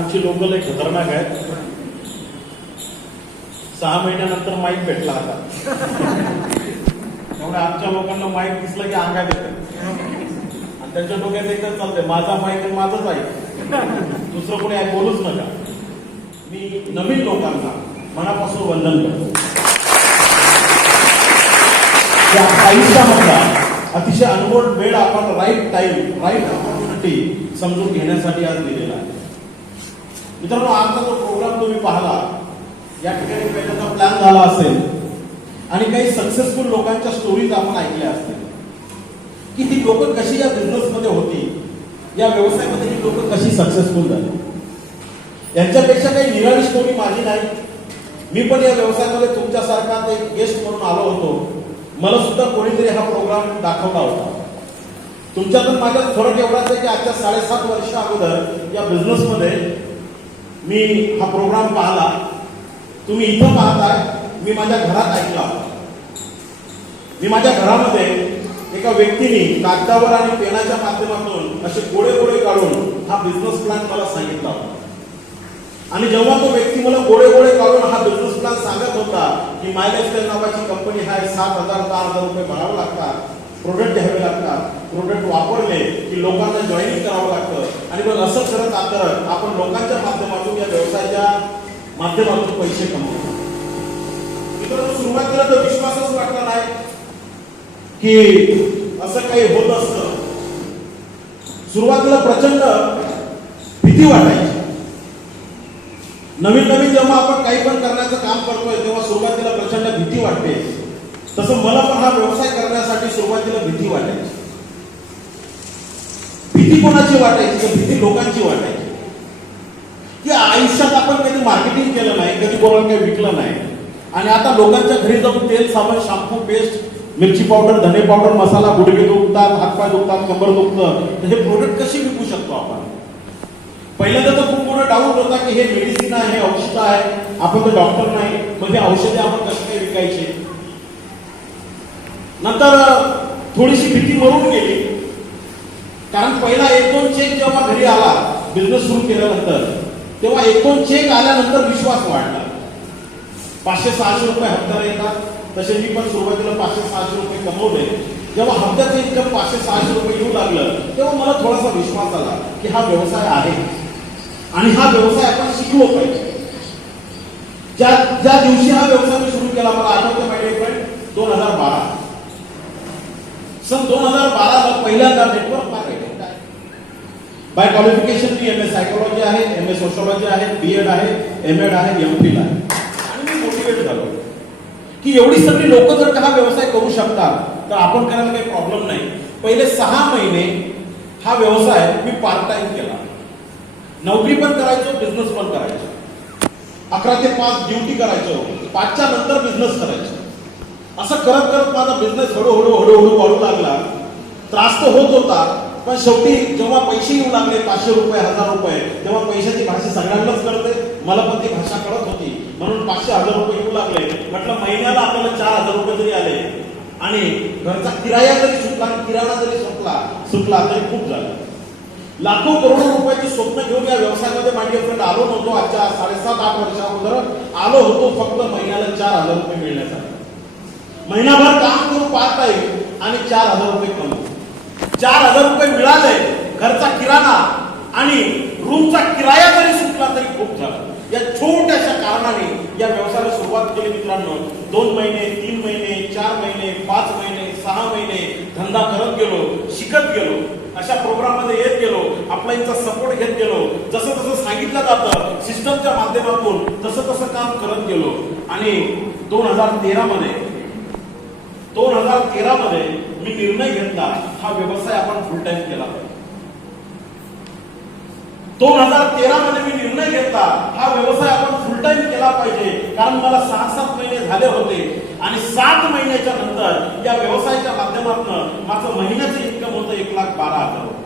आमची लोक लय खतरनाक आहेत. 6 महिन्यानंतर माईक भेटला आता. त्यामुळे आमच्या लोकांना माईक दिसलं की अंगात येतं आणि त्यांच्या डोक्यात एकच चालतंय, माझा माईक आणि माझंच आहे, दुसरं कोणी आहे बोलूच नका. मी नवीन लोकांना मनापासून वंदन करतो. त्या आयुष्यामधला अतिशय अनमोल वेळ आपण राईट टाइम राईट ऑपॉर्च्युनिटी समजून घेण्यासाठी आज दिलेला आहे. मित्रांनो, आजचा जो प्रोग्राम तुम्ही पाहला, या ठिकाणी पहिल्यांदा प्लॅन झाला असेल आणि काही सक्सेसफुल लोकांच्या स्टोरीज आपण ऐकल्या असतील की ही लोक कशी या बिझनेसमध्ये होती, या व्यवसायामध्ये ही लोक कशी सक्सेसफुल झाली. यांच्यापेक्षा काही निराळी स्टोरी माझी नाही. मी पण या व्यवसायामध्ये तुमच्यासारखा एक गेस्ट म्हणून आलो होतो. मला सुद्धा कोणीतरी हा प्रोग्राम दाखवला होता. तुमच्यातून माझ्यात फरक एवढाच आहे की आजच्या 7.5 वर्ष अगोदर या बिझनेसमध्ये मी हा प्रोग्राम पाहिला. तुम्ही इथं पाहताय, मी माझ्या घरात ऐकला. मी माझ्या घरामध्ये एका व्यक्तीने कागदावर आणि पेनाच्या माध्यमातून असे गोडे गोडे काढून हा बिझनेस प्लॅन मला सांगितला होता. आणि जेव्हा तो व्यक्ती मला गोडे गोडे काढून हा बिझनेस प्लॅन सांगत होता की माय लाईफस्टाईल नावाची कंपनी आहे, 7,000 10,000 रुपये भरावे लागतात, प्रोडक्ट घ्यावे लागतात, प्रोडक्ट वापरले की लोकांना जॉईनिंग करावं लागतं आणि मग असं करत करत आपण लोकांच्या माध्यमातून या व्यवसायाच्या माध्यमातून पैसे कमवतो. मित्रांनो, सुरुवातीला तर विश्वासच वाटला नाही की असं काही होत असतं. सुरुवातीला प्रचंड भीती वाटायची. नवीन नवीन जेव्हा आपण काही पण करण्याचं काम करतोय तेव्हा सुरुवातीला प्रचंड भीती वाटते. तसं मला पण हा व्यवसाय करण्यासाठी सुरुवातीला भीती वाटायची. भीती कोणाची वाटायची? भीती लोकांची वाटायची की आयुष्यात आपण कधी मार्केटिंग केलं नाही, कधी कोणाला काही विकलं नाही आणि आता लोकांच्या घरी जाऊन तेल, साबण, शॅम्पू, पेस्ट, मिरची पावडर, धने पावडर, मसाला, गुडघे दुखतात, हातपाय दुखतात, कंबर दुखतं, तर हे प्रोडक्ट कशी विकू शकतो आपण? पहिल्यांदा तर खूप मोठा डाऊट होता की हे मेडिसिन आहे, हे औषध आहे, आपण तर डॉक्टर नाही, मग हे औषधे आपण कशी काय विकायची. नंतर थोडीशी भीती मरून गेली. कारण पहिला 1-2 चेक जेव्हा घरी आला बिझनेस सुरू केल्यानंतर, तेव्हा 1-2 चेक आल्यानंतर विश्वास वाढला. 500-600 रुपये हप्त्याला येतात. तसे मी पण सुरुवातीला 500-600 रुपये कमवले. जेव्हा हप्त्याचं इन्कम 500-600 रुपये येऊ लागलं तेव्हा मला थोडासा विश्वास आला की हा व्यवसाय आहे आणि हा व्यवसाय आपण शिकलो पाहिजे. ज्या दिवशी हा व्यवसाय मी सुरू केला मला आठवतं माय डिअर फ्रेंड, 2012 सन 2012ला पहिल्यांदा नेटवर्क मार्केटिंग बाय क्वालिफिकेशन मी एमए सायकोलॉजी आहे, एमए सोशोलॉजी आहे, बीएड आहे, एमएड आहे, एमफिल आहे. आणि मी मोटिवेट झालो की एवढी सगळी लोक जर का हा व्यवसाय करू शकतात तर आपण करायला काही प्रॉब्लेम नाही. पहिले 6 महिने हा व्यवसाय मी पार्ट टाइम केला. नोकरी पण करायचो, बिझनेस पण करायचो. 11 ते 5 ड्युटी करायचो, 5च्या नंतर बिझनेस करायचो. असं करत करत माझा बिझनेस हळूहळू वाढू लागला. त्रास तर होत होता, पण शेवटी जेव्हा पैसे येऊ लागले 500 रुपये, 1000 रुपये, तेव्हा पैशाची भाषा सगळ्यांनाच कळते. मला पण ती भाषा कळत होती, म्हणून 500-1000 रुपये येऊ लागले. म्हटलं महिन्याला आपल्याला 4000 रुपये जरी आले आणि घरचा किराया जरी सुटला, किराणा जरी सुटला तरी खूप झालं. लाखो करोडो रुपयाची स्वप्न घेऊन या व्यवसायामध्ये माझे फ्रेंड आलो नव्हतो. आजच्या 7.5-8 वर्षा अगोदर आलो होतो फक्त महिन्याला 4000 रुपये मिळण्यासाठी. महिनाभर काम करू पार्ट टाइम आणि 4000 रुपये कमवू. 4000 रुपये मिळाले, घरचा किराणा आणि रूमचा किराया जरी सुटला तरी खूप झाला. या छोट्याशा कारणाने या व्यवसायाला सुरुवात केली. मित्रांनो, 2 महिने, 3 महिने, 4 महिने, 5 महिने, 6 महिने धंदा करत गेलो, शिकत गेलो, अशा प्रोग्राम मध्ये येत गेलो, आपला सपोर्ट घेत गेलो. जसं जसं सांगितलं जातं सिस्टमच्या माध्यमातून तसं तसं काम करत गेलो. आणि 2013 मध्ये मी निर्णय घेतला हा व्यवसाय आपण फुल टाइम केला पाहिजे. 2013 मध्ये मी निर्णय घेतला हा व्यवसाय आपण फुल टाइम केला पाहिजे. कारण मला 6-7 महिने झाले होते आणि 7 महिन्याच्या नंतर या व्यवसायाच्या माध्यमातून माझं महिन्याचं इन्कम होतं 1,12,000 रुपये.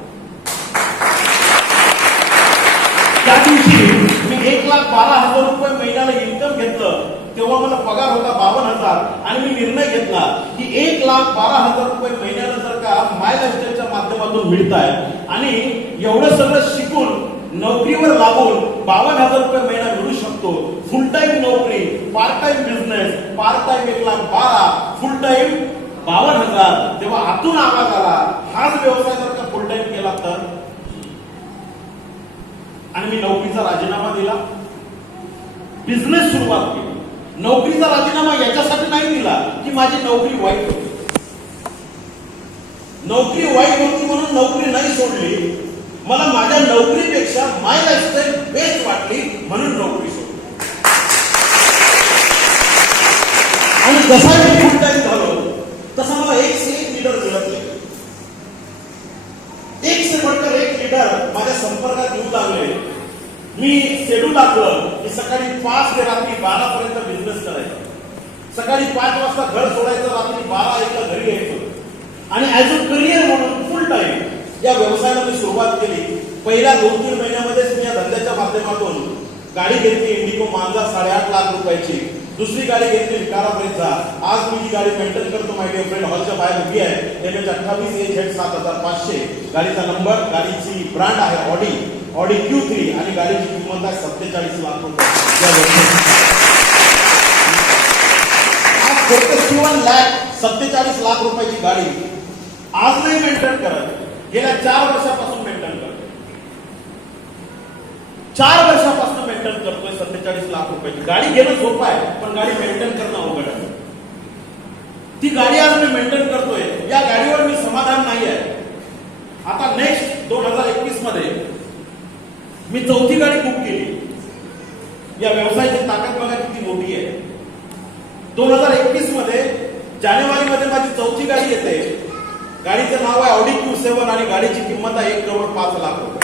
त्या दिवशी मी 1,12,000 रुपये महिन्याला इन्कम घेतलं. तेव्हा मला पगार होता 52,000 आणि मी निर्णय घेतला की 1,12,000 रुपये महिन्याला जर का माय लाईफस्टाईलच्या माध्यमातून मिळत आहे आणि एवढं सगळं शिकून नोकरीवर लागून 52,000 रुपये महिना मिळू शकतो. फुल टाइम नोकरी, part time business, part time 1,12,000, फुल टाइम 52,000. तेव्हा आतून आवाज आला, हाच व्यवसाय जर का फुल टाइम केला तर. आणि मी नोकरीचा राजीनामा दिला, बिझनेस सुरुवात केली. नोकरीचा राजीनामा याच्यासाठी नाही दिला की माझी नोकरी वाईट होती. नोकरी वाईट होती म्हणून नोकरी नाही सोडली. मला माझ्या नोकरीपेक्षा माय लाईफस्टाईल बेस्ट वाटली म्हणून नोकरी सोडली. आणि जसा मी फुल टाइम झालो तसा मला एक से एक लीडर मिळत गेले. एक से बढ़कर एक लीडर माझ्या संपर्कात येऊ लागले. मी शेड्यूल टाकलं की सकाळी 5 ते रात्री 12 पर्यंत बिझनेस करायचा. सकाळी 5 वाजता घर सोडायचं, रात्री 12-1 ला घरी यायचं. आणि ऍज अ करिअर म्हणून फुल टाइम या व्यवसायाला मी सुरुवात केली. पहिल्या 2-3 महिन्यामध्येच मी या धंद्याच्या माध्यमातून गाडी घेतली, इंडिगो मांजा 8.5 लाख रुपयाची. दुसरी गाडी घेतली विकारा ब्रेझा. आज मी जी गाडी मेंटेन करतो माय डिअर फ्रेंड, हॉलच्या बाहेर उभी आहे. MH28 AZ 7500 गाडीचा नंबर, गाडीची ब्रँड आहे ऑडी Q3 आणि गाडीची किंमत आहे 47 लाख रुपये. आज 47 लाख 47 लाख रुपयाची गाडी आज नाही मेंटेन करत, गेल्या 4 वर्षापासून मेंटेन करतो. 4 वर्षापासून मेंटेन करतोय 47 लाख रुपयाची गाडी. घेणं सोपं आहे पण गाडी मेंटेन करणं अवघड आहे. ती गाडी आज मी मेंटेन करतोय. या गाडीवर मी समाधान नाही आहे. आता नेक्स्ट 2021 मध्ये मी 4थी गाडी बुक केली. या व्यवसायाची ताकद बघा किती मोठी आहे. 2021 मध्ये जानेवारीमध्ये माझी 4थी गाडी येते. गाडीचं नाव आहे ऑडी Q7 आणि गाडीची किंमत आहे 1,05 लाख रुपये.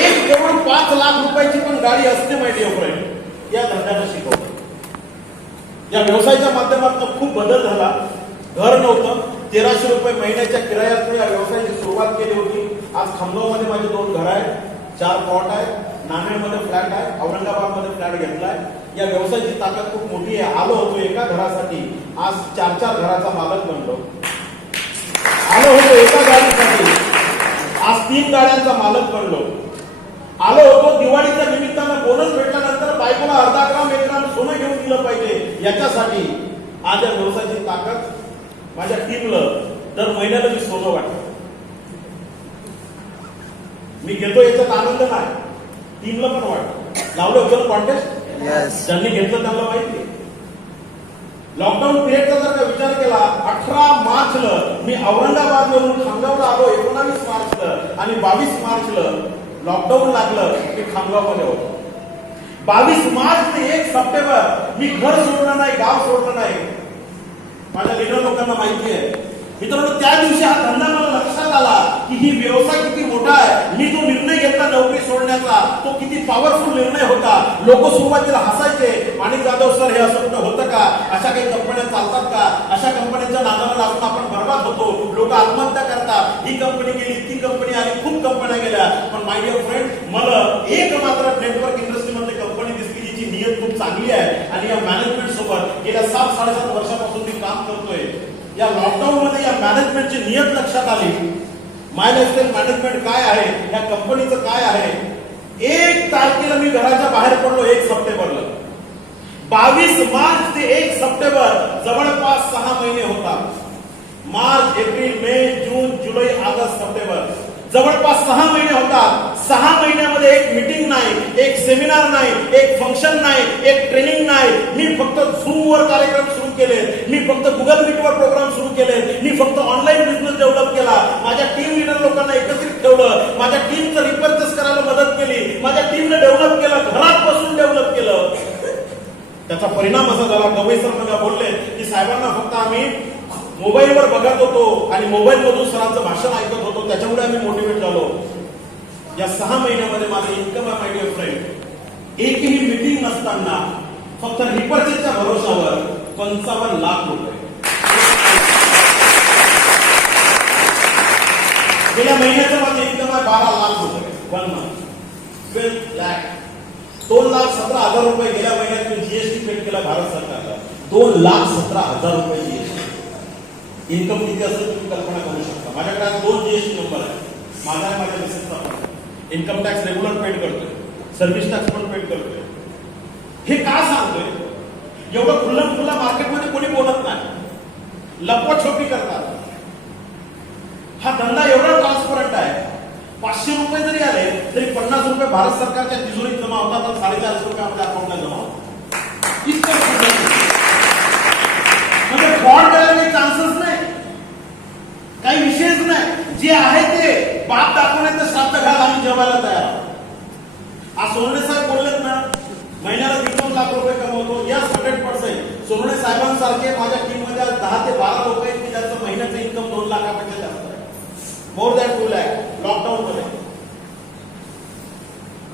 1,05 लाख रुपयाची पण गाडी असते माय डिअर फ्रेंड. या धंद्याला शिकवतो. या व्यवसायाच्या माध्यमातून खूप बदल झाला. घर नव्हतं, 1,300 रुपये महिन्याच्या किरायात या व्यवसायाची सुरुवात केली होती. आज खामगावमध्ये माझे 2 घर आहेत, 4 प्लॉट आहेत, नांदेडमध्ये फ्लॅट आहे, औरंगाबादमध्ये फ्लॅट घेतलाय. या व्यवसायाची ताकद खूप मोठी आहे. आलो होतो एका घरासाठी, आज 4-4 घराचा मालक बनलो. आलो होतो एका गाडीसाठी, आज 3 गाड्यांचा मालक बनलो. आलो होतो दिवाळीच्या निमित्तानं बोनस भेटल्यानंतर बायकोला अर्धा ग्राम 1 ग्राम सोनं घेऊन दिलं पाहिजे याच्यासाठी. आज या व्यवसायाची ताकद माझ्या टीमला दर महिन्याला मी सोनं वाटतं. मी घेतो याच्यात आनंद नाही, टीमला पण वाटतं. लावलं होतं कॉन्टेस्ट, ज्यांनी घेतलं त्यांना माहिती. लॉकडाऊन पिरियडचा जर का विचार केला, 18 मार्चला मी औरंगाबादवरून खामगावला आलो, 19 मार्चला आणि 22 मार्चला लॉकडाऊन लागलं की खामगावमध्ये होतो. 22 मार्च ते 1 सप्टेंबर मी घर सोडलं नाही, गाव सोडलं नाही. माझ्या लीडर लोकांना माहिती आहे. मित्रांनो, त्या दिवशी हा धंदा मला लक्षात आला की ही व्यवसाय किती मोठा आहे. मी जो निर्णय घेतला नोकरी सोडण्याचा तो किती पॉवरफुल निर्णय होता. लोक सुरुवातीला हसायचे, माणिक जाधव सर हे असं कुठं होतं का, अशा काही कंपन्या चालतात का, अशा कंपन्यांच्या नादाला लागून आपण बर्बाद होतो, लोक आत्महत्या करतात, ही कंपनी गेली, ती कंपनी आली, खूप कंपन्या गेल्या. पण माय डिअर फ्रेंड, मला एक मात्र नेटवर्क इंडस्ट्रीमध्ये कंपनी दिसली जिची नियत खूप चांगली आहे. आणि या मॅनेजमेंट सोबत गेल्या 7-7.5 वर्षापासून मी काम करतोय. या लॉकडाऊन मध्ये या मॅनेजमेंटची नियत लक्षात आली. माय लाईफस्टाईल मॅनेजमेंट काय आहे, या कंपनीचं काय आहे. 1 तारखेला मी घराच्या बाहेर पडलो, 1 सप्टेंबरला. 22 मार्च ते 1 सप्टेंबर जवळपास 6 महिने होता. मार्च, एप्रिल, मे, जून, जुलै, ऑगस्ट, सप्टेंबर जवळपास 6 महिने होतात. 6 महिन्यामध्ये एक मीटिंग नाही, एक सेमिनार नाही, एक फंक्शन नाही, एक ट्रेनिंग नाही. मी फक्त झूमवर कार्यक्रम सुरू केले, मी फक्त गुगल मीटवर प्रोग्राम सुरू केले, मी फक्त ऑनलाईन बिझनेस डेव्हलप केला. माझ्या टीम लीडर लोकांना एकत्रित ठेवलं, माझ्या टीमचं रिपर्चेस करायला मदत केली, माझ्या टीमने डेव्हलप केलं, घरात बसून डेव्हलप केलं. त्याचा परिणाम असा झाला, गवई सर मला बोलले की साहेबांना फक्त आम्ही मोबाईलवर बघत होतो आणि मोबाईल मधून सरांचं भाषण ऐकत होतो, त्याच्यामुळे आम्ही मोटिवेट झालो. या 6 महिन्यामध्ये माझं इन्कम आहे माय डिअर फ्रेंड, एकही मीटिंग नसताना फक्त रिपर्चेसच्या भरोशावर 55 लाख रुपये. गेल्या महिन्याचं माझं इन्कम आहे 12 लाख रुपये. 1 मंथ 12 लाख. 2,17,000 रुपये गेल्या महिन्यात मी जीएसटी पेड केला भारत सरकारला. 2,17,000 रुपये जीएसटी. इन्कम किती असेल तुम्ही कल्पना करू शकता. माझ्याकडे आज 2 जीएसटी नंबर आहे, माझा आणि माझ्या मिसेसचा पण. इन्कम टॅक्स रेग्युलर पेड करतोय, सर्व्हिस टॅक्स पण पेड करतोय. हे का सांगतोय? एवढं खुल्ला मार्केटमध्ये कोणी बोलत नाही, लपवाछोपी करतात. हा धंदा एवढा ट्रान्सपरंट आहे. 500 रुपये जरी आले तरी 50 रुपये भारत सरकारच्या तिजोरीत जमा होतात आणि 450 रुपये आपल्या अकाउंटला जमा होतात. म्हणजे फ्रॉड करायला काही चान्सेस नाही, काही विषयच नाही. जे आहे ते बाप दाखवण्याचं श्राद्ध घाल आम्ही जेवायला तयार आहोत. आज सोनवणे साहेब बोललेत ना, महिन्याला 2 लाख रुपये कमवतो. यस, 100%. सोनवणे साहेबांसारखे माझ्या टीम मध्ये 10 ते 12 लोक आहेत की ज्यांचं महिन्याचं इन्कम 2 लाखापेक्षा जास्त आहे, मोर दॅन 2 लाख लॉकडाऊन मध्ये.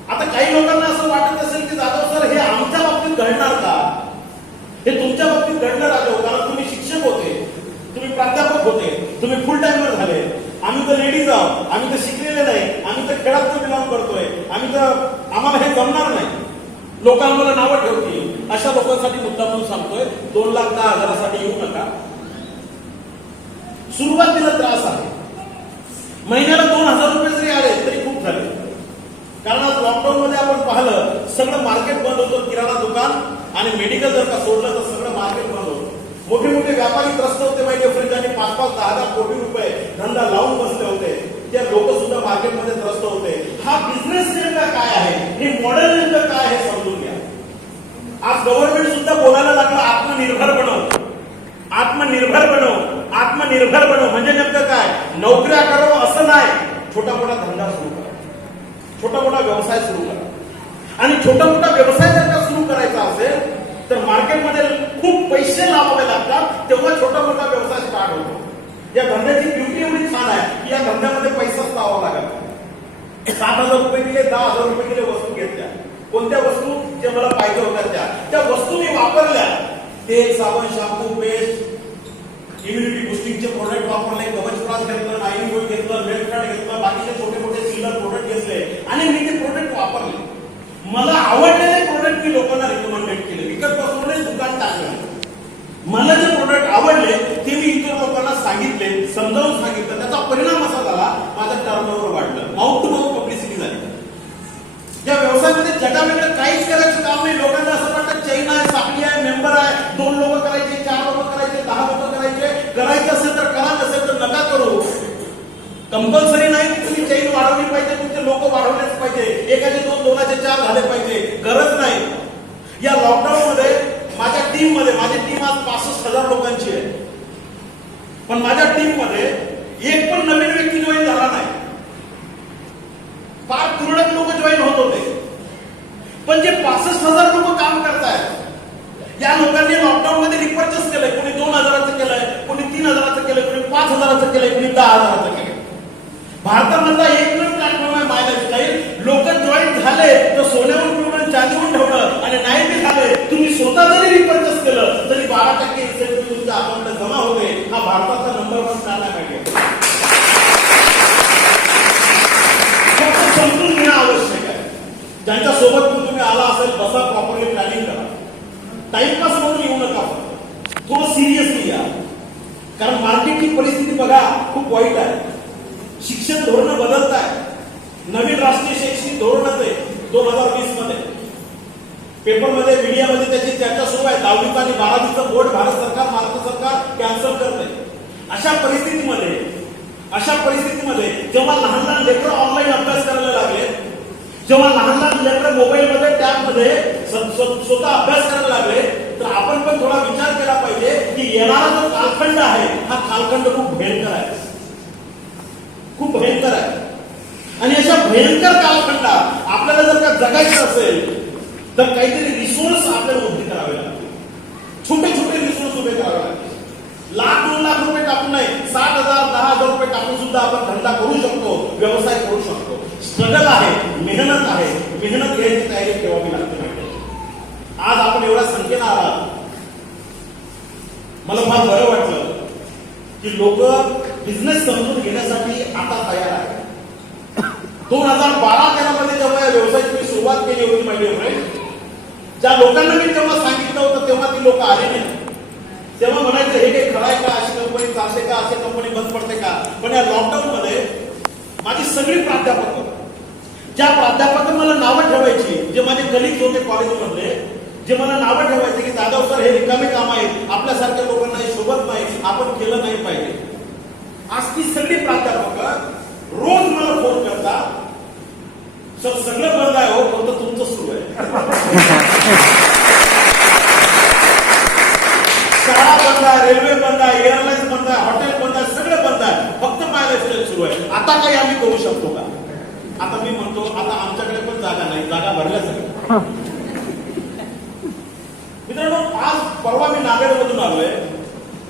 आता काही लोकांना असं वाटत असेल की जाधव सर हे आमच्या बाबतीत घडणार का? हे तुमच्या बाबतीत घडलं राजाव, कारण तुम्ही शिक्षक होते, तुम्ही प्राध्यापक होते, तुम्ही फुल टाइमर झाले. आम्ही तर लेडीज आहोत, आम्ही तर शिकलेले नाही, आम्ही तर खेळात बिलॉंग करतोय, आम्हाला हे जमणार नाही, लोकांना मला नावं ठेवतील. अशा लोकांसाठी मुद्दा म्हणून सांगतोय, 2,10,000साठी येऊ नका. सुरुवातीला त्रास आहे. महिन्याला 2,000 रुपये जरी आले तरी खूप झाले. कारण आज लॉकडाऊन मध्ये आपण पाहिलं सगळं मार्केट बंद होतं. किराणा दुकान आणि मेडिकल जर का सोडलं तर सगळं मार्केट बंद होतं. मोठे मोठे व्यापारी त्रस्त होते, माहिती फ्रेंडांनी 5-10 कोटी रुपये धंदा लावून बसले होते. त्या लोक सुद्धा मार्केटमध्ये त्रस्त होते. हा बिझनेस नेमका काय आहे, हे मॉडेल नेमकं काय आहे समजून घ्या. आज गव्हर्नमेंट सुद्धा बोलायला लागलं आत्मनिर्भर बनव, आत्मनिर्भर बनव, आत्मनिर्भर बनव. म्हणजे नेमकं काय, नोकऱ्या करावं असं नाही, छोटा मोठा धंदा सुरू करा, छोटा मोठा व्यवसाय सुरू करा. आणि छोटा मोठा व्यवसाय जर का सुरू करायचा असेल तर मार्केटमध्ये खूप पैसे लावावे लागतात, तेव्हा छोटा मोठा व्यवसाय स्टार्ट होतो. या धंद्याची ब्युटी एवढी छान आहे की या धंद्यामध्ये पैसाच लावावा लागत. 7,000 रुपये दिले, 10,000 रुपये दिले, वस्तू घेतल्या. कोणत्या वस्तू जे मला पाहिजे होत्या त्या वस्तू मी वापरल्या. तेल, साबण, शॅम्पू, पेस्ट, इम्युनिटी बुस्टिंगचे प्रोडक्ट वापरले, कवचप्रास घेतलं, नाईन गोल्ड घेतलं, वेलफ्रॅट घेतलं, बाकीचे छोटे मोठे सिल्लर प्रोडक्ट घेतले आणि मी ते प्रोडक्ट वापरले. मला आवडलेले प्रोडक्ट मी लोकांना रिकमेंडेड केले, विकत बसवले, दुकान टाकलं. मला जे प्रोडक्ट आवडले ते मी इतर लोकांना सांगितले, समजावून सांगितलं. त्याचा परिणाम असा झाला, माझं टर्नओव्हर वाढलं, माउथ टू माउथ पब्लिसिटी झाली. या व्यवसायामध्ये जगावेगळं काहीच करायचं काम नाही. लोकांना असं वाटतं चैन आहे, साखळी आहे, मेंबर आहे, 2 लोक करायचे, 4 लोक करायचे, 10 लोक करायचे. करायचं असेल तर करा, नसेल तर नका करू. कंपल्सरी नाही की तुम्ही चैन वाढवली पाहिजे, तुमचे लोक वाढवलेच पाहिजे, एकाचे 2, 2चे 4 झाले पाहिजे, गरज नाही. या लॉकडाऊन मध्ये माझ्या टीम मध्ये, माझी टीम आज 65,000 लोकांची आहे, पण माझ्या टीम मध्ये एक पण नवीन व्यक्ती जॉईन झाला नाही. फार तुरळक लोक जॉईन होत होते, पण जे 65,000 लोक काम करतायत या लोकांनी लॉकडाऊन मध्ये रिपर्चेस केलंय. कोणी 2,000चं केलंय, कोणी 3,000चं केलंय, कोणी 5,000चं केलंय, कोणी 10,000चं केलंय. भारतामधला एकमेव प्लॅटफॉर्म आहे माय लाईफस्टाईल. लोक जॉईन झाले तर सोन्यावर ठेवणं, चांदीवर ठेवणं, आणि नाही ते झाले तुम्ही स्वतः जरी रिपर्चेस केलं तरी 12% इन्सेंटिव्ह तुमच्या अकाउंटला जमा होते. हा भारताचा नंबर 1 स्थान आहे माहिती. फक्त समजून घेणं आवश्यक आहे. ज्यांच्या सोबत तुम्ही आला असेल बसा, प्रॉपरली प्लॅनिंग करा. टाइमपास म्हणून येऊ नका, थोडं सिरियसली या. कारण मार्केटची परिस्थिती बघा खूप वाईट आहे. शिक्षण धोरण बदलत आहे. नवीन राष्ट्रीय शैक्षणिक धोरणच आहे 2020 मध्ये. पेपरमध्ये, मीडियामध्ये त्याची चर्चा सुरू आहे. 10वीचं आणि 12वीचं बोर्ड भारत सरकार, महाराष्ट्र सरकार कॅन्सल करते. अशा परिस्थितीमध्ये जेव्हा लहान लहान लेकरं ऑनलाईन अभ्यास करायला लागले, जेव्हा लहान लहान लेकरं मोबाईलमध्ये, टॅबमध्ये स्वतः अभ्यास करायला लागले, तर आपण पण थोडा विचार केला पाहिजे की येणारा जो कालखंड आहे हा कालखंड खूप भयंकर आहे, खूप भयंकर आहे. आणि अशा भयंकर कालखंडात आपल्याला जर का जगायचं असेल तर काहीतरी रिसोर्स आपल्याला उभी करावे लागतील. छोटे छोटे रिसोर्स उभे करावे लागतील. 1,00,000-2 लाख रुपये टाकून नाही, 7,000, 10,000 रुपये टाकून सुद्धा आपण धंदा करू शकतो, व्यवसाय करू शकतो. स्ट्रगल आहे, मेहनत आहे, मेहनत घ्यायची तयारी ठेवावी लागते. आज आपण एवढ्या संख्येनं आलात, मला फार बरं वाटलं की लोक बिझनेस समजून घेण्यासाठी आता तयार आहे. 2012-13 जेव्हा या व्यवसायाची मी सुरुवात केली होती माय डिअर फ्रेंड, ज्या लोकांना मी तेव्हा सांगितलं होतं तेव्हा ती लोक आले नाही. तेव्हा म्हणायचं हे काही खरं आहे का, अशी कंपनी चालते का, अशी कंपनी बंद पडते का. पण या लॉकडाऊन मध्ये माझी सगळी प्राध्यापक होती, ज्या प्राध्यापक मला नावं ठेवायची, जे माझे कलिग्स होते कॉलेजमधले, जे मला नावं ठेवायचे की जाधव सर हे रिकामे काम आहेत, आपल्यासारख्या लोकांना हे शोभत नाही, आपण केलं नाही पाहिजे. आज ती सगळी प्राध्यापक रोज मला फोन करतात, सर सगळं बंद आहे हो, फक्त तुमचं सुरू आहे. शाळा बंद आहे, रेल्वे बंद आहे, एअरलाईन्स बंद आहे, हॉटेल बंद आहे, सगळं बंद आहे, फक्त माय लाईफस्टाईल सुरू आहे. आता काही आम्ही करू शकतो का. आता मी म्हणतो आता आमच्याकडे पण जागा नाही, जागा भरल्या सगळ्या. मित्रांनो, आज परवा मी नांदेडमधून आलोय.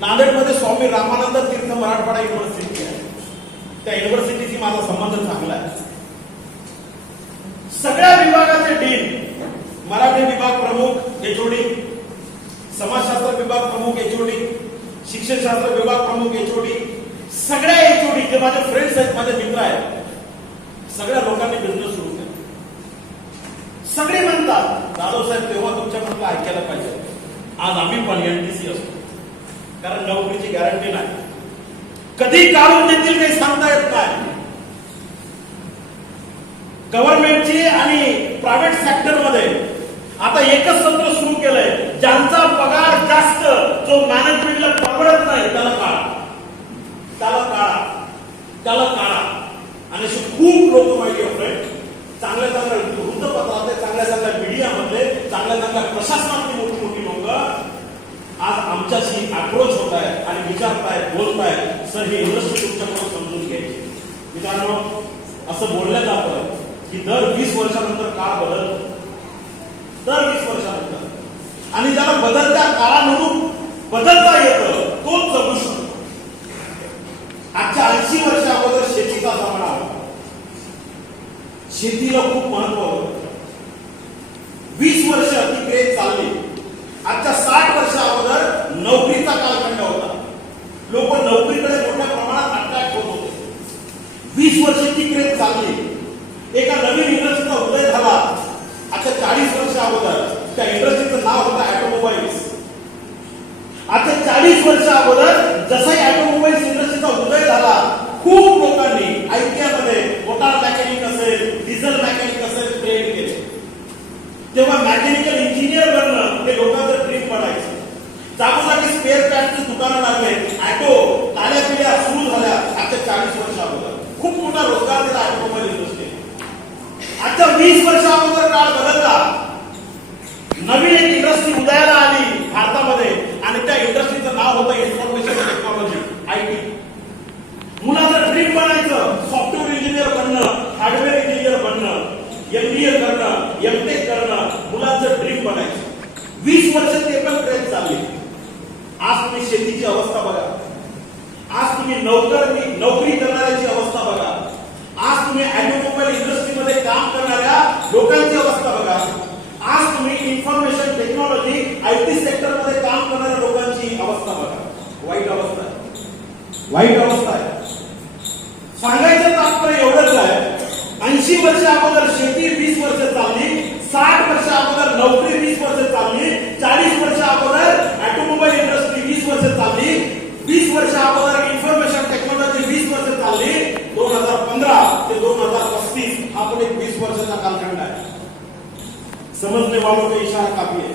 नांदेडमध्ये स्वामी रामानंद तीर्थ मराठवाडा युनिव्हर्सिटी आहे. त्या युनिव्हर्सिटीशी माझा संबंध चांगला आहे. सगळ्या विभागाचे डीन, मराठी विभाग प्रमुख एचओडी, समाजशास्त्र विभाग प्रमुख एचओडी, शिक्षणशास्त्र विभाग प्रमुख एचओडी, सगळ्या एचओडी जे माझे फ्रेंड्स आहेत, माझे मित्र आहेत, सगळ्या लोकांनी बिझनेस सुरू केला. सगळे म्हणतात जाधव साहेब तेव्हा तुमच्या म्हटलं ऐकायला पाहिजे. आज आम्ही पण एनटीसी असतो, कारण नोकरीची गॅरंटी नाही, कधी काढून देतील काही सांगता येत नाही. गव्हर्नमेंटची आणि प्रायव्हेट सेक्टरमध्ये आता एकच सत्र सुरू केलंय, ज्यांचा पगार जास्त, जो मॅनेजमेंटला परवडत नाही त्याला काढा, त्याला काढा, त्याला काढा. आणि असे खूप लोक माहिती फ्रेंड, चांगल्या चांगल्या वृत्तपत्रात, चांगल्या चांगल्या मीडियामध्ये, चांगल्या चांगल्या प्रशासनातली मोठी मोठी लोक आज आमच्याशी अप्रोच होत आहेत आणि विचारतायत, बोलतायत, सर ही इंडस्ट्री तुमच्याकडून समजून घ्यायची. मित्रांनो, असं बोललं जातं की दर 20 वर्षानंतर काळ बदलतो, दर 20 वर्षानंतर, आणि ज्याला बदलत्या काळानुरूप बदलता येतं तोच जगू शकतो. आजच्या 80 वर्ष अगोदर शेतीचा जमाना होता, शेतीला खूप महत्व होतं. 20 वर्ष ती क्रेज चालली. आजच्या 60 वर्ष अगोदर नोकरीचा कालखंड होता, लोक नोकरीकडे मोठ्या प्रमाणात अट्रॅक्ट होत होते. 20 वर्ष ती क्रेज चालली, एका नवीन इंडस्ट्रीचा उदय झाला. आता 40 वर्ष अगोदर त्या इंडस्ट्रीचं नाव होतं ऑटोमोबाईल्स. आता 40 वर्ष अगोदर जसंही ऑटोमोबाईल्स इंडस्ट्रीचा उदय झाला, खूप लोकांनी आयटीआयमध्ये मोटार मेकॅनिक असेल, डिझेल मेकॅनिक असेल, ट्रेन केले. तेव्हा मेकॅनिकल इंजिनियर बनणं हे लोकांचं ड्रीम बनायचं. जागोजागी स्पेअर पार्टची दुकानं लागले, ऑटो टाल्या पिढ्या सुरू झाल्या. आजच्या 40 वर्ष अगोदर खूप मोठा रोजगार दिला ऑटोमोबाईल इंडस्ट्री. आजच्या 20 वर्ष अगोदर काळ बदलला, नवीन एक इंडस्ट्री उदयाला आली भारतामध्ये, आणि त्या इंडस्ट्रीचं नाव होतं इन्फॉर्मेशन टेक्नॉलॉजी, आयटी. मुलाचं ड्रीम बनायचं, सॉफ्टवेअर इंजिनियर बनणं, हार्डवेअर इंजिनियर बनणं, एमबीए करणं, एमटेक करणं, मुलाचं ड्रीम बनायचं. 20 वर्ष ते पण ट्रेन चालली. आज तुम्ही शेतीची अवस्था बघा, आज तुम्ही नोकरी करणाऱ्याची अवस्था बघा, आज तुम्ही ऑटोमोबाईल इंडस्ट्रीमध्ये काम करणाऱ्या लोकांची अवस्था बघा, आज तुम्ही इन्फॉर्मेशन टेक्नॉलॉजी आयटी सेक्टरमध्ये काम करणाऱ्या लोकांची अवस्था बघा. वाईट अवस्था आहे, वाईट अवस्था आहे. सांगायचं तात्पर्य एवढंच आहे, 80 वर्ष अगोदर शेती 20 वर्ष चालली, 60 वर्ष अगोदर नोकरी 20 वर्ष चालली, 40 वर्ष अगोदर ऑटोमोबाईल इंडस्ट्री 20 वर्ष चालली, 20 वर्ष अगोदर इन्फॉर्मेशन टेक्नॉलॉजी 20 वर्ष चालली. 2015 ते 2035 हा पण एक 20 वर्षाचा कालखंड आहे. समजने वालों का इशारा काफी है.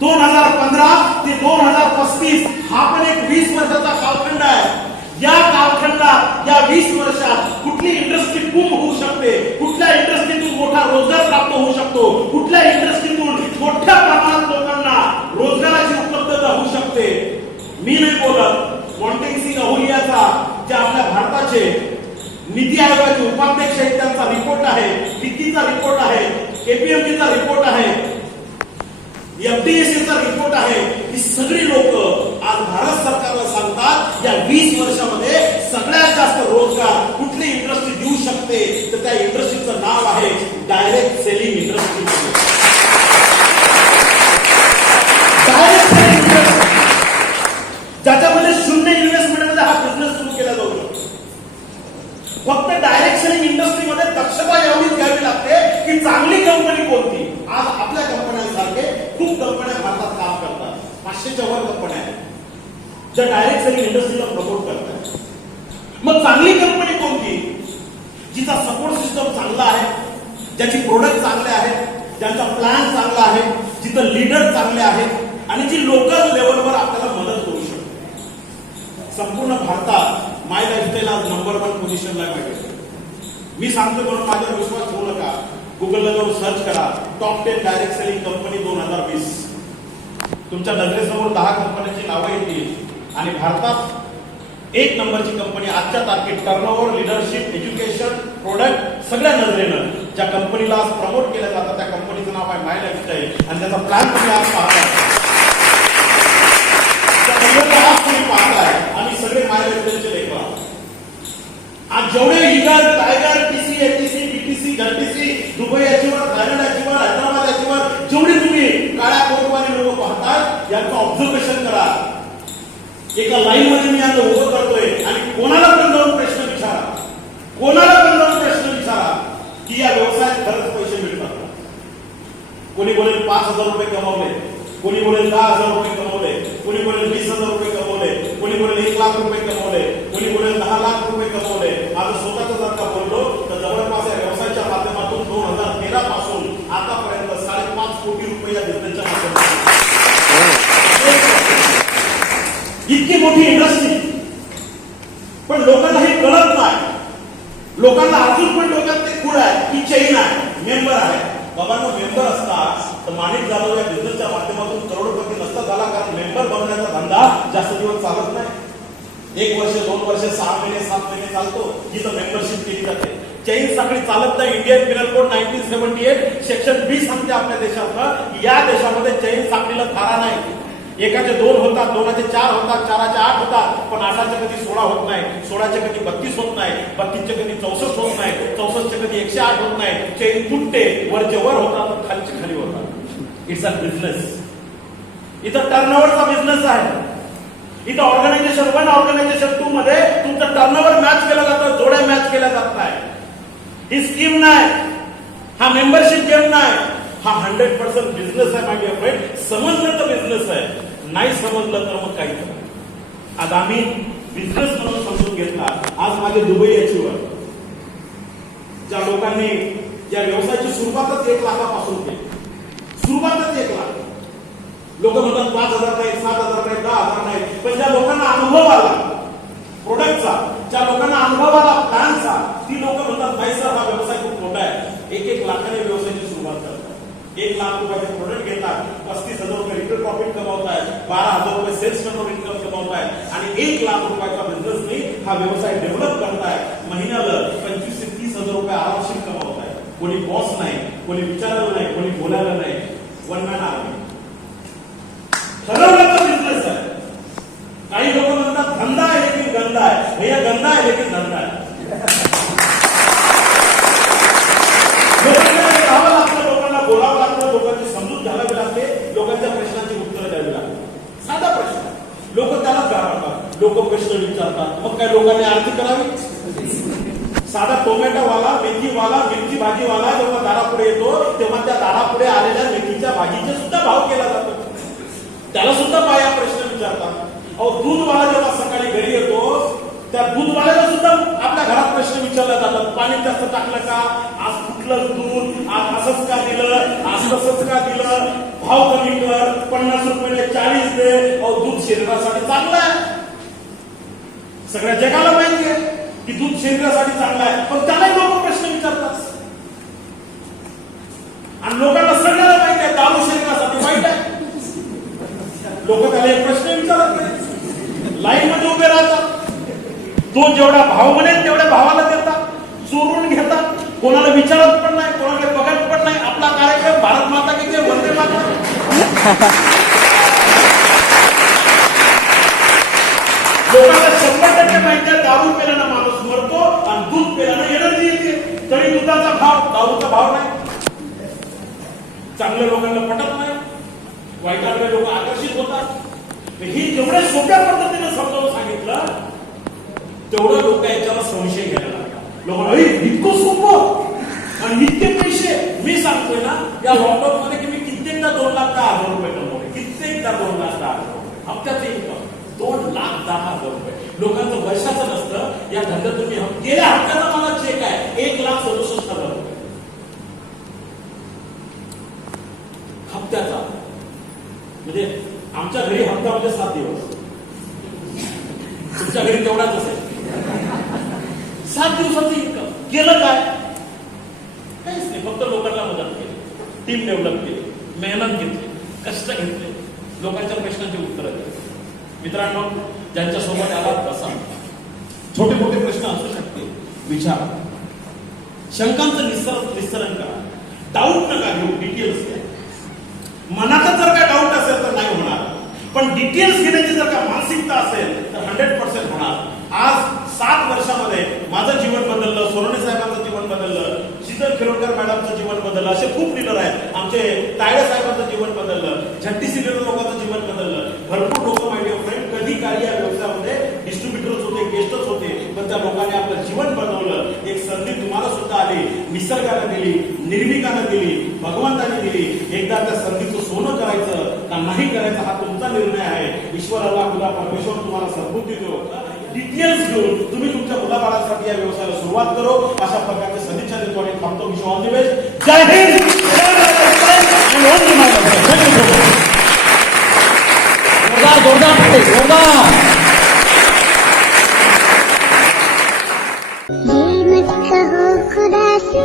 2015 ते 2035 हा पण एक 20 वर्षाचा कालखंड आहे. या कालखंडात, या 20 वर्षात कुठली इंडस्ट्री बूम होऊ शकते, कुठल्या इंडस्ट्रीतून मोठा रोजगार प्राप्त होऊ शकतो, कुठल्या इंडस्ट्रीतून मोठ्या प्रमाणात लोकांना रोजगाराची उपलब्धता होऊ शकते. मी नाही बोलत, मॉन्टेन्सी नहुलियाचा जे आपल्या भारताचे नीती आयोगाचे उपाध्यक्ष आहेत त्यांचा रिपोर्ट आहे, फिक्कीचा रिपोर्ट आहे, केपीएमजीचा रिपोर्ट आहे, एफडीएससीचा रिपोर्ट आहे. ही सगळी लोक आज भारत सरकारला सांगतात या 20 वर्षामध्ये सगळ्यात जास्त रोजगार कुठली इंडस्ट्री देऊ शकते, तर त्या इंडस्ट्रीचं नाव आहे direct selling industry. Direct selling industry, ज्याच्यामध्ये शून्य इन्व्हेस्टमेंटमध्ये हा बिझनेस सुरू केला जाऊ शकतो. फक्त डायरेक्ट सेलिंग इंडस्ट्रीमध्ये दक्षता एवढीच घ्यावी लागते की चांगली कंपनी कोणती. आज आपल्या कंपन्यांसारखे खूप कंपन्या भारतात काम करतात, 500च्या वर कंपन्या आहेत. ज्या डायरेक्ट सेलिंग इंडस्ट्रीला प्रमोट करतात. मग चांगली कंपनी कोणती? जिचा सपोर्ट सिस्टम चांगला आहे, ज्याची प्रोडक्ट चांगले आहेत, ज्यांचा प्लॅन चांगला आहे, जिथं लीडर चांगले आहेत आणि जी लोकल लेवलवर आपल्याला मदत करू शकते. संपूर्ण भारतात माय लाईफस्टाईल आज नंबर 1 पोझिशनला आहे. मी सांगतो म्हणून माझ्यावर विश्वास ठेवू नका. गुगलला जाऊन सर्च करा टॉप 10 डायरेक्ट सेलिंग कंपनी 2020. तुमच्या नजरेसमोर 10 कंपन्यांची नावं येतील आणि भारतात 1 नंबरची कंपनी आजच्या तारखेत टर्नओव्हर, लीडरशिप, एज्युकेशन, प्रोडक्ट सगळ्या नजरेनं ज्या कंपनीला आज प्रमोट केलं जातं त्या कंपनीचं नाव आहे माय लाईफस्टाईल आणि त्याचा प्लॅन तुम्ही आज पाहताय. आज तुम्ही पाहताय आणि सगळे माय लाईफस्टाईलचे लेखक आहात. आज जेवढे eager, tiger, TC, ATC, BTC, घरटीसी, Dubai achiever, Thailand achiever, Hyderabad achiever जेवढे तुम्ही काळ्या कोटवाली लोक पाहताय यांचं ऑब्झर्वेशन करा. एका लाईन मध्ये मी आता उभं करतोय आणि कोणाला पण जाऊन प्रश्न विचारा, कोणाला पण जाऊन प्रश्न विचारा की या व्यवसायात खरंच पैसे मिळतात. कोणी बोलेल 5,000 रुपये कमवले, कोणी बोलेल 10,000 रुपये कमवले, कोणी बोलेल 20,000 रुपये कमवले, कोणी बोलेल 1 लाख रुपये कमवले, कोणी बोलेल 10 लाख रुपये कमवले. माझं स्वतःच जर का बोललो तर जवळपास या व्यवसायाच्या माध्यमातून 2013 पासून आतापर्यंत 5.5 कोटी रुपये या बिझनेसच्या माध्यमातून. इतकी मोठी इंडस्ट्री, पण लोकांना हे कळत नाही. लोकांना अजून पण डोक्यात ते खूळ आहे की चैन आहे, मेंबर आहे. बाबांनो, मेंबर असतात तर माणिक जाधव या बिझनेसच्या माध्यमातून करोडपती नसता झाला, कारण मेंबर बनवण्याचा धंदा जास्त दिवस चालत नाही. 1 वर्ष, 2 वर्ष, 6 महिने, 7 महिने चालतो, जिथं मेंबरशिप केली जाते. चैन साखळी चालत नाही. इंडियन पिनल कोड 1978 सेक्शन 20 सांगते आपल्या देशात या देशामध्ये चैन साखळीला थारा नाही. एकाचे 2 होतात, 2चे 4 होतात, 4चे 8 होतात, पण 8चे कधी 16 होत नाही, 16चे कधी 32 होत नाही, 32चे कधी 64 होत नाही, 64चे कधी 108 होत नाही. चैन तुटते, वरचे वर होतात, खालीचे खाली होतात. It's a business. इथं टर्नओव्हरचा बिझनेस आहे. इथं ऑर्गनायझेशन 1, ऑर्गनायझेशन 2 मध्ये तुमचं टर्नओव्हर मॅच केलं जातं, जोड्या मॅच केल्या जात नाही. ही स्कीम नाही, हा मेंबरशिप गेम नाही, हा 100% बिझनेस आहे. माझ्या फ्रेंड, समजलं तर बिझनेस आहे, नाही समजलं तर मग काही. आज आम्ही बिझनेस म्हणून समजून घेतला. आज माझे दुबई अचिव्हर ज्या लोकांनी या व्यवसायाची सुरुवातच 1 लाखापासून केली, सुरुवातच 1 लाख. लोक म्हणतात 5,000 नाही, 7,000 नाही, 10,000 नाही, पण ज्या लोकांना अनुभव आला प्रोडक्टचा, ज्या लोकांना अनुभव आला प्लॅनचा, ती लोक म्हणतात नाही सर हा व्यवसाय खूप मोठा आहे. 1-1 लाखाने व्यवसायाची सुरुवात करतात. 1 लाख रुपयाचे प्रोडक्ट घेतात, 35,000 रुपये रिटेल प्रॉफिट कमवतायत, 12,000 रुपये सेल्स कंट्रोल इन्कम कमवतायत आणि 1 लाख रुपयाचा बिझनेसने हा व्यवसाय डेव्हलप करतायत. महिन्याला 25,000 ते 30,000 रुपये आरामशीर कमवतायत. कोणी बॉस नाही, कोणी विचारायला नाही, कोणी बोलायला नाही. One man army. ठरवण्याचा बिझनेस आहे. काही लोक म्हणतात धंदा आहे लेकिन गंदा आहे. भैया गंदा आहे लेकिन धंदा आहे. लोकांना बोलावं लागतं, लोकांची समजूत घालावी लागते, लोकांच्या प्रश्नांची उत्तरं द्यावी लागतात. साधा प्रश्न, लोक त्यालाच घाबरतात. लोक प्रश्न विचारतात, मग काय लोकांनी आरती करावी? साधा टोमॅटोवाला, मेथीवाला, मिरची भाजीवाला जेव्हा दारापुढे येतो तेव्हा त्या दारापुढे आलेल्या मेथीच्या भाजीचे सुद्धा भाव केला जातो. त्याला सुद्धा बाया प्रश्न विचारतात. अहो, दूधवाला जेव्हा सकाळी घरी येतो त्या दूधवाल्याला सुद्धा आपल्या घरात प्रश्न विचारले जातात. पाणी जास्त टाकलं का? आज कुठलं दूध? आज असंच का दिलं? आज तसंच का दिलं? भाव कमी कर, 50 रुपये 40 दे. अहो, दूध शरीरासाठी चांगलं आहे. सगळ्या जगाला माहिती आहे की दूध शरीरासाठी चांगलं आहे, पण त्यालाही लोक प्रश्न विचारतात. आणि लोकांना सगळ्याला माहिती आहे दारू शरीरासाठी वाईट आहे. लोक त्याला एक प्रश्न विचारत नाही, लाईन मध्ये उभे राहतात. तो जेवढा भाव म्हणेल तेवढ्या भावाला देतात, चोरून घेतात, कोणाला विचारत पण नाही, कोणाला बघत पण नाही. आपला कार्यक्रम भारत माता की जय, वंदे मातरम. लोकांना 100% माहिती आहे दारू पेल्यानं माणूस मरतो आणि दूध पेल्यानं एनर्जी येते. तरी दुधाचा भाव, दारूचा भाव नाही. चांगल्या लोकांना पटत नाही, वाईटाकडे लोक आकर्षित होतात. ही जेवढ्या सोप्या पद्धतीने समजावून सांगितलं तेवढं लोक याच्यावर संशय घ्यायला लागतात. लोक इतकं सोपं आणि इतके पैसे. मी सांगतोय ना या लॉकडाऊन मध्ये की मी कित्येकदा 2 लाख 10,000 रुपये कमवले, कित्येकदा 2 लाख 10,000 रुपये हप्त्याचे इन्कम. 2,10,000 लोकांचं वर्षाचं नसतं. या धंद्यात तुम्ही गेल्या हप्त्याचा मला चेक आहे 1,67,000 हप्त्याचा. म्हणजे आमच्या घरी हप्ता म्हणजे 7 दिवस, तुमच्या घरी तेवढाच असेल. 7 दिवसाचं इन्कम. केलं काय? काहीच नाही, फक्त लोकांना मदत केली, टीम डेव्हलप केली, मेहनत घेतली, कष्ट घेतले, लोकांच्या प्रश्नांची उत्तरं दिली. मित्रांनो, ज्यांच्यासोबत आला बसा. छोटे मोठे प्रश्न असू शकते, विचारा. शंकांचं निस्सरण करा. डाऊट नका घेऊ, डिटेल्स घ्या. मनातच जर का डाऊट असेल तर नाही होणार, पण डिटेल्स घेण्याची जर का मानसिकता असेल तर 100% होणार. आज 7 वर्षामध्ये माझं जीवन बदललं, सोनवणे साहेबांचं जीवन बदललं, शीतल खिरोडकर मॅडमचं जीवन बदललं, असे खूप लिडर आहेत. आमचे तायडे साहेबांचं जीवन बदललं, झट्टी सिलेंडर लोकांचं जीवन बदललं. भरपूर लोक माय डिअर फ्रेंड कधी काही या व्यवसायामध्ये डिस्ट्रीब्युटर्स होते, गेस्टच होते, पण त्या लोकांनी आपलं जीवन बनवलं. एक संधी तुम्हाला सुद्धा आली, निसर्गाने दिली, निर्मिकाने दिली, भगवंताने दिली. एकदा त्या संधीचं सोनं करायचं का नाही करायचं हा तुमचा निर्णय आहे. ईश्वराला खुदा परमेश्वर तुम्हाला सद्बुद्धी देतो. डिटेल्स घेऊन तुम्ही तुमच्या मुलाबाळांसाठी या व्यवसायाला सुरुवात करो, अशा प्रकारचे सदिच्छा देतो आणि थांबतो. Wish all the best. जय हिंद. जोरदार ये मत कहो खुदा से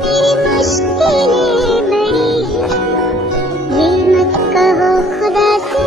मेरी मुश्किलें बड़ी हैं, ये मत कहो खुदा से